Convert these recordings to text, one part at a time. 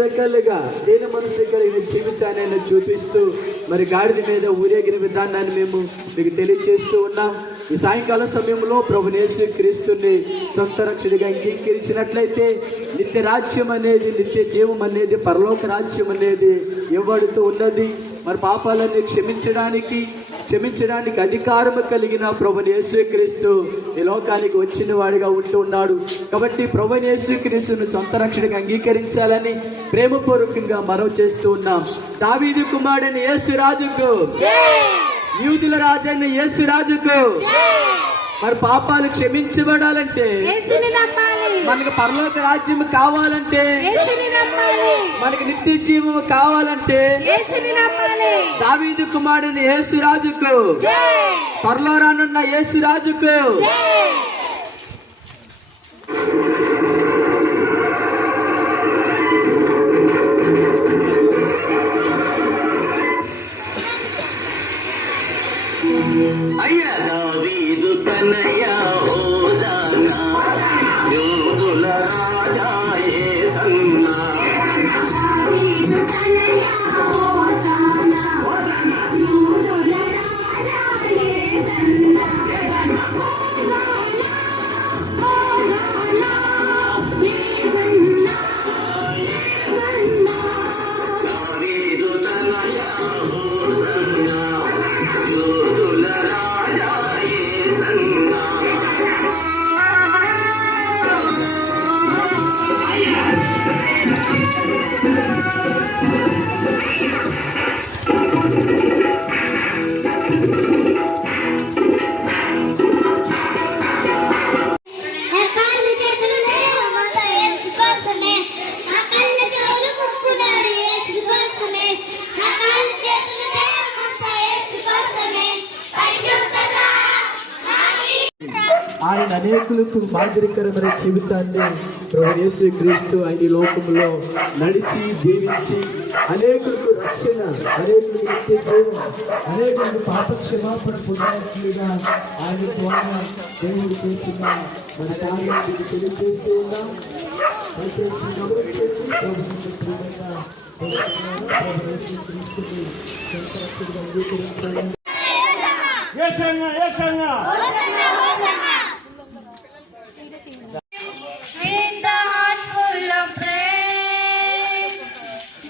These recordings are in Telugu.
రకాలుగా దీన మనసు కలిగిన జీవితాన్ని ఆయన చూపిస్తూ మరి గాడిద మీద ఊరేగిన విధానాన్ని మేము మీకు తెలియజేస్తూ ఉన్నాం. ఈ సాయంకాల సమయంలో ప్రభువైన యేసు క్రీస్తుని సొంత రక్షకుడిగా అంగీకరించినట్లయితే నిత్య రాజ్యం అనేది, నిత్య జీవం అనేది, పరలోక రాజ్యం అనేది ఇవ్వబడుతూ ఉన్నది. మరి పాపాలన్నీ క్షమించడానికి అధికారం కలిగిన ప్రభువైన యేసుక్రీస్తు ఈ లోకానికి వచ్చిన వాడిగా ఉంటూ ఉన్నాడు. కాబట్టి ప్రభువైన యేసుక్రీస్తుని సొంత రక్షణగా అంగీకరించాలని ప్రేమపూర్వకంగా మనవి చేస్తూ ఉన్నాం. దావీదు కుమారుడైన యేసు రాజుకు, యూదుల రాజైన యేసు రాజుకు మరి పాపాలు క్షమించబడాలంటే, మనకు పరలోక రాజ్యం కావాలంటే, మనకి నిత్య జీవం కావాలంటే దావీదు కుమారుడైన యేసు రాజుకు, త్వరలో రానున్న యేసు రాజుకు అయ్యా దావీదు తనయ హోదానా యోధుల రాజా యేసన్నా ఆయన అనేకులకు మాదిరికరమైన జీవితాన్ని ప్రభువైన యేసుక్రీస్తు ఆయన ఈ లోకంలో నడిచి జీవించి అనేకులకు రక్షణ, అనేకులకు నిత్య జీవం, అనేకులకు పాప క్షమాపణ పొందాల్సిందిగా ఆయన ద్వారా దేవుడు చేస్తున్న మన కార్యానికి తెలియజేస్తూ ఉన్నాం. ప్రభువైన యేసుక్రీస్తుని అంగీకరించాలని యేసయ్య యేసయ్య With the heart full of praise,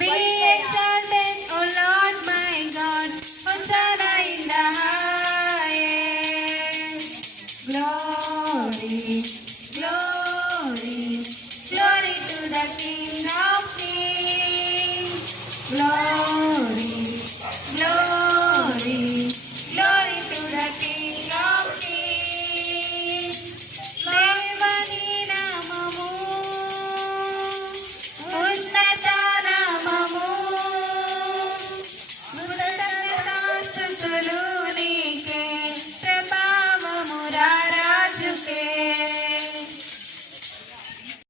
be exalted, O Lord my God, Hosanna in the highest. Glory, glory, glory to the King of Kings. Glory.